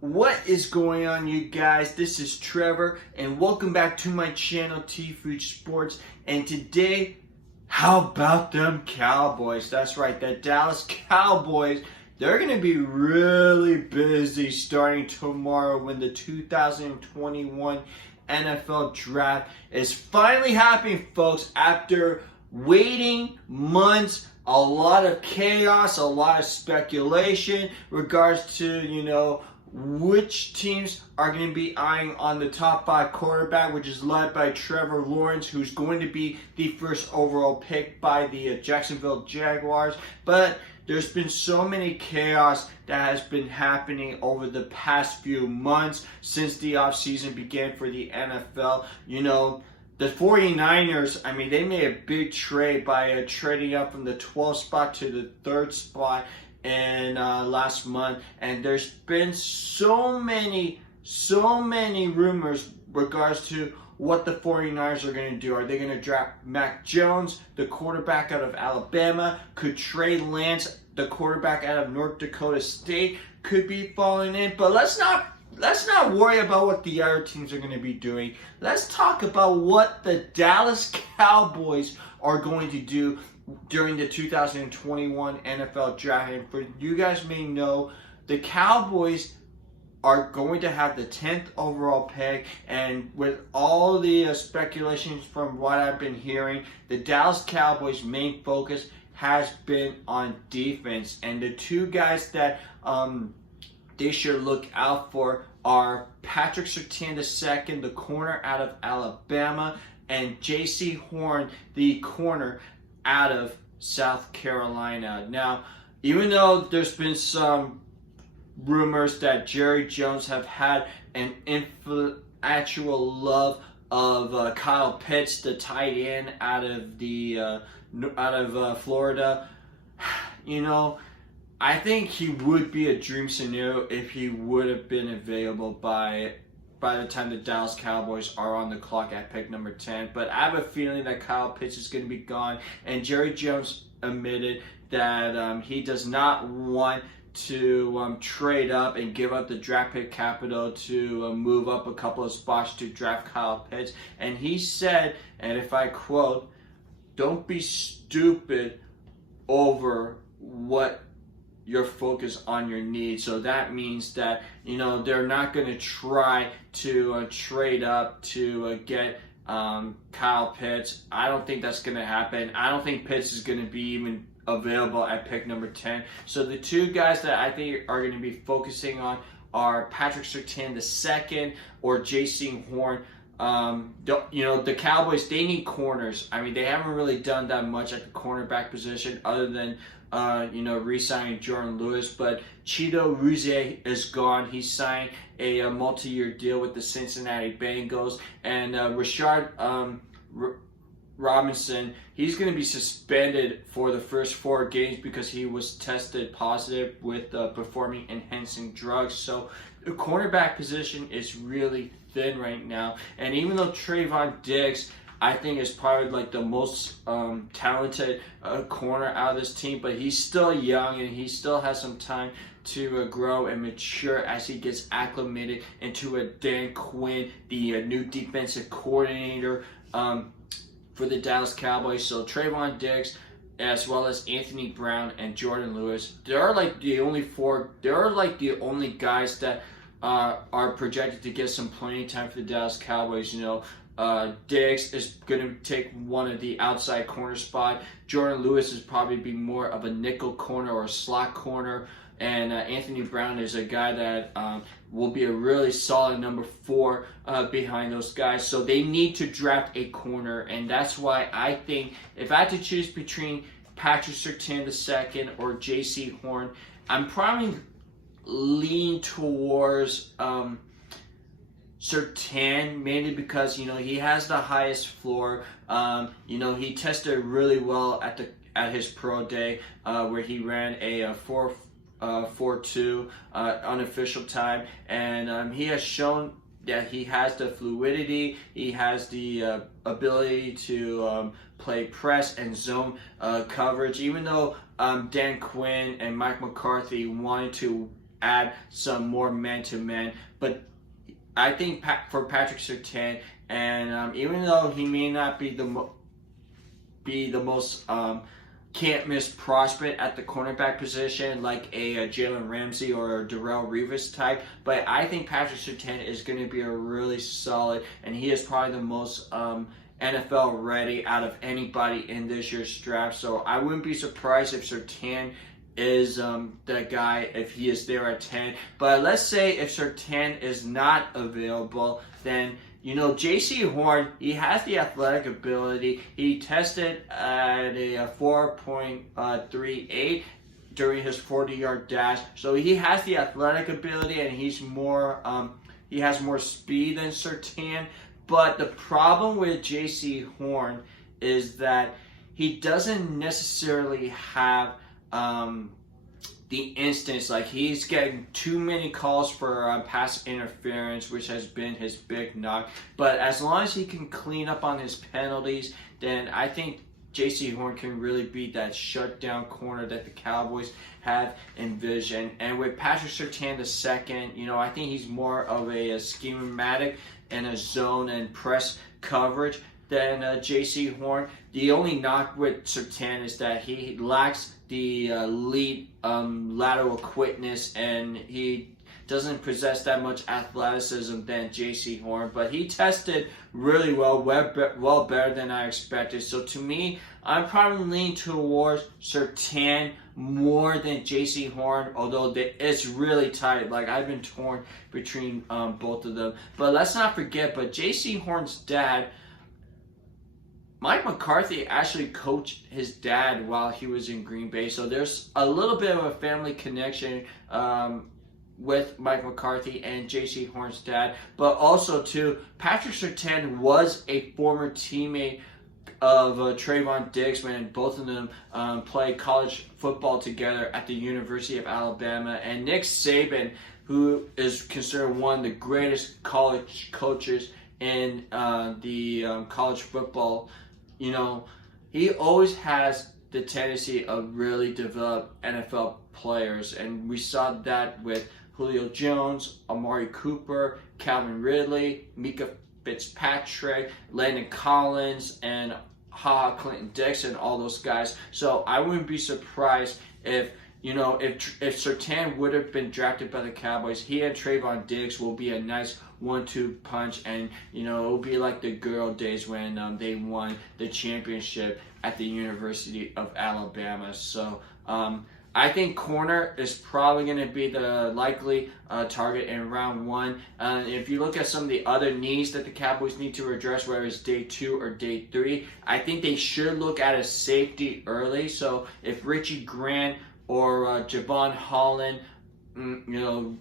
What is going on, you guys? This is Trevor, and welcome back to my channel, T-Fuj Sports. And today, how about them Cowboys? That's right, the Dallas Cowboys. They're going to be really busy starting tomorrow when the 2021 NFL Draft is finally happening, folks, after waiting months. A lot of chaos, a lot of speculation regards to, which teams are going to be eyeing on the top 5 quarterback, which is led by Trevor Lawrence, who's going to be the first overall pick by the Jacksonville Jaguars. But there's been so many chaos that has been happening over the past few months since the offseason began for the NFL. The 49ers, they made a big trade by trading up from the 12th spot to the 3rd spot in last month, and there's been so many rumors regards to what the 49ers are going to do. Are they going to draft Mac Jones, the quarterback out of Alabama? Could Trey Lance, the quarterback out of North Dakota State, could be falling in? But let's not worry about what the other teams are going to be doing. Let's talk about what the Dallas Cowboys are going to do during the 2021 NFL Draft. And for you guys may know, the Cowboys are going to have the 10th overall pick, and with all the speculations from what I've been hearing, the Dallas Cowboys' main focus has been on defense. And the two guys that they should look out for are Patrick Surtain II, the corner out of Alabama, and J.C. Horn, the corner out of South Carolina. Now, even though there's been some rumors that Jerry Jones have had an actual love of Kyle Pitts, the tight end out of Florida, I think he would be a dream scenario if he would have been available by the time the Dallas Cowboys are on the clock at pick number 10. But I have a feeling that Kyle Pitts is going to be gone, and Jerry Jones admitted that he does not want to trade up and give up the draft pick capital to move up a couple of spots to draft Kyle Pitts. And he said, and if I quote, "Don't be stupid over what your focus on your needs." So that means that they're not going to try to trade up to get Kyle Pitts. I don't think that's going to happen. I don't think Pitts is going to be even available at pick number 10. So the two guys that I think are going to be focusing on are Patrick Surtain II or J.C. Horn. The Cowboys, they need corners. They haven't really done that much at the cornerback position other than re-signing Jordan Lewis. But Cheeto Ruze is gone. He signed a multi-year deal with the Cincinnati Bengals. And Rashard Robinson, he's going to be suspended for the first 4 games because he was tested positive with performing-enhancing drugs. So the cornerback position is really thin right now. And even though Trayvon Diggs, I think, is probably like the most talented corner out of this team, but he's still young and he still has some time to grow and mature as he gets acclimated into a Dan Quinn, the new defensive coordinator for the Dallas Cowboys. So Trayvon Diggs, as well as Anthony Brown and Jordan Lewis, they're like the only guys that are projected to get some playing time for the Dallas Cowboys. Diggs is going to take one of the outside corner spot. Jordan Lewis is probably be more of a nickel corner or a slot corner. And Anthony Brown is a guy that will be a really solid number 4 behind those guys. So they need to draft a corner. And that's why I think if I had to choose between Patrick Surtain II or J.C. Horn, I'm probably leaning towards Surtain, mainly because he has the highest floor. He tested really well at his pro day where he ran a 4.2 unofficial time, and he has shown that he has the fluidity, he has the ability to play press and zone coverage. Even though Dan Quinn and Mike McCarthy wanted to add some more man-to-man. But I think for Patrick Surtain, and even though he may not be the most can't miss prospect at the cornerback position like a Jalen Ramsey or a Darrelle Revis type, but I think Patrick Surtain is going to be a really solid, and he is probably the most NFL ready out of anybody in this year's draft. So I wouldn't be surprised if Surtain is the guy if he is there at 10. But let's say if Surtain is not available, then J.C. Horn, he has the athletic ability. He tested at a 4.38 during his 40-yard dash. So he has the athletic ability, and he has more speed than Surtain. But the problem with J.C. Horn is that he doesn't necessarily have the instance, like he's getting too many calls for pass interference, which has been his big knock. But as long as he can clean up on his penalties, then I think J.C. Horn can really be that shutdown corner that the Cowboys have envisioned. And with Patrick Surtain II, I think he's more of a schematic and a zone and press coverage than J.C. Horn. The only knock with Surtain is that he lacks the elite lateral quickness, and he doesn't possess that much athleticism than J.C. Horn, but he tested really well better than I expected. So to me, I'm probably leaning towards Surtain more than J.C. Horn, although it's really tight. Like, I've been torn between both of them. But let's not forget, but J.C. Horn's dad, Mike McCarthy, actually coached his dad while he was in Green Bay. So there's a little bit of a family connection with Mike McCarthy and J.C. Horn's dad. But also, too, Patrick Surtain was a former teammate of Trayvon Diggs when both of them played college football together at the University of Alabama. And Nick Saban, who is considered one of the greatest college coaches in the college football, he always has the tendency of really develop NFL players. And we saw that with Julio Jones, Amari Cooper, Calvin Ridley, Mika Fitzpatrick, Landon Collins, and Clinton Dixon, all those guys. So I wouldn't be surprised if Surtain would have been drafted by the Cowboys. He and Trayvon Diggs will be a nice 1-2 punch, and it'll be like the good old days when they won the championship at the University of Alabama. So I think corner is probably going to be the likely target in round 1. If you look at some of the other needs that the Cowboys need to address, whether it's day 2 or day 3, I think they should look at a safety early. So if Richie Grant or Javon Holland,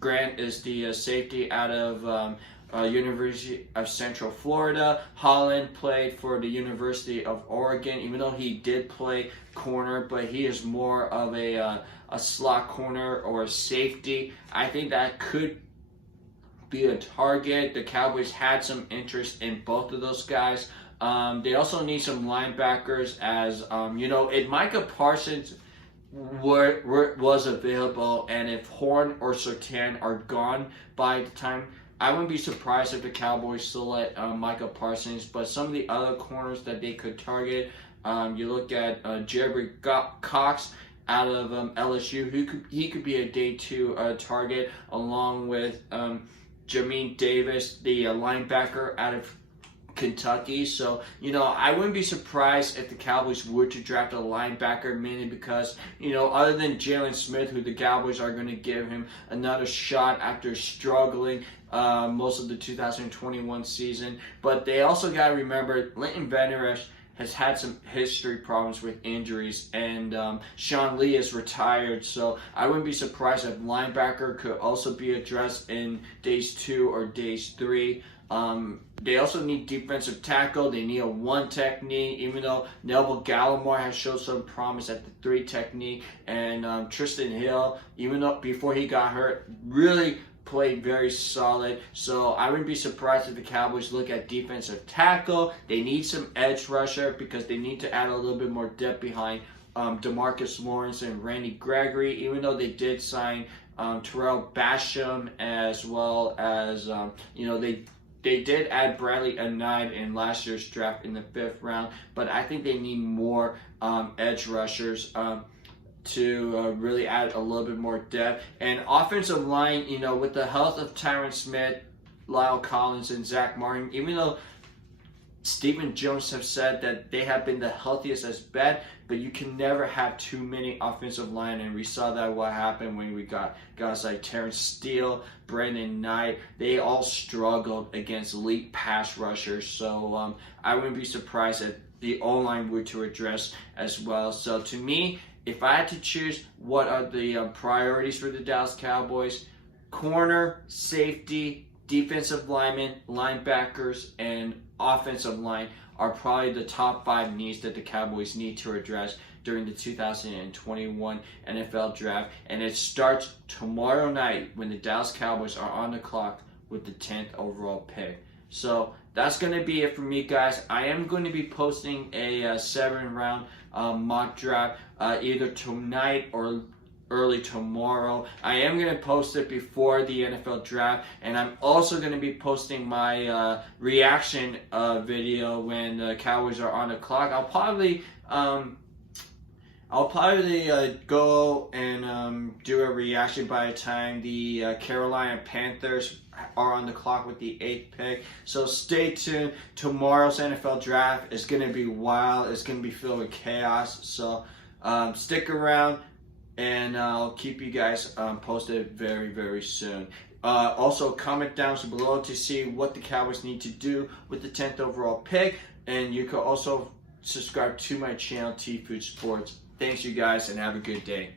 Grant is the safety out of University of Central Florida. Holland played for the University of Oregon, even though he did play corner, but he is more of a slot corner or a safety. I think that could be a target. The Cowboys had some interest in both of those guys. They also need some linebackers, as if Micah Parsons was available, and if Horn or Surtain are gone by the time, I wouldn't be surprised if the Cowboys select Micah Parsons. But some of the other corners that they could target, you look at Jerry Cox out of LSU. He could be a day 2 target, along with Jamin Davis, the linebacker out of Kentucky. So, I wouldn't be surprised if the Cowboys were to draft a linebacker, mainly because, other than Jalen Smith, who the Cowboys are going to give him another shot after struggling most of the 2021 season. But they also got to remember, Linton Van Esch has had some history problems with injuries, and Sean Lee is retired, so I wouldn't be surprised if linebacker could also be addressed in days 2 or days 3. They also need defensive tackle. They need a 1 technique, even though Neville Gallimore has shown some promise at the 3 technique, and Tristan Hill, even though before he got hurt, really played very solid. So I wouldn't be surprised if the Cowboys look at defensive tackle. They need some edge rusher because they need to add a little bit more depth behind DeMarcus Lawrence and Randy Gregory, even though they did sign Terrell Basham, as well as they did add Bradley Anaid in last year's draft in the 5th round, but I think they need more edge rushers to really add a little bit more depth. And offensive line, with the health of Tyron Smith, Lyle Collins, and Zach Martin, even though Stephen Jones have said that they have been the healthiest as bet, but you can never have too many offensive line, and we saw that what happened when we got guys like Terrence Steele, Brandon Knight. They all struggled against elite pass rushers, so I wouldn't be surprised if the O-line were to address as well. So to me, if I had to choose what are the priorities for the Dallas Cowboys, corner, safety, defensive linemen, linebackers, and offensive line are probably the top 5 needs that the Cowboys need to address during the 2021 NFL Draft. And it starts tomorrow night when the Dallas Cowboys are on the clock with the 10th overall pick. So that's going to be it for me, guys. I am going to be posting a 7-round mock draft either tonight or early tomorrow. I am going to post it before the NFL Draft, and I'm also going to be posting my reaction video when the Cowboys are on the clock. I'll probably go and do a reaction by the time the Carolina Panthers are on the clock with the 8th pick. So stay tuned. Tomorrow's NFL Draft is going to be wild. It's going to be filled with chaos. So stick around, and I'll keep you guys posted very, very soon. Also, comment down below to see what the Cowboys need to do with the 10th overall pick. And you can also subscribe to my channel, T-Fuj Sports. Thanks, you guys, and have a good day.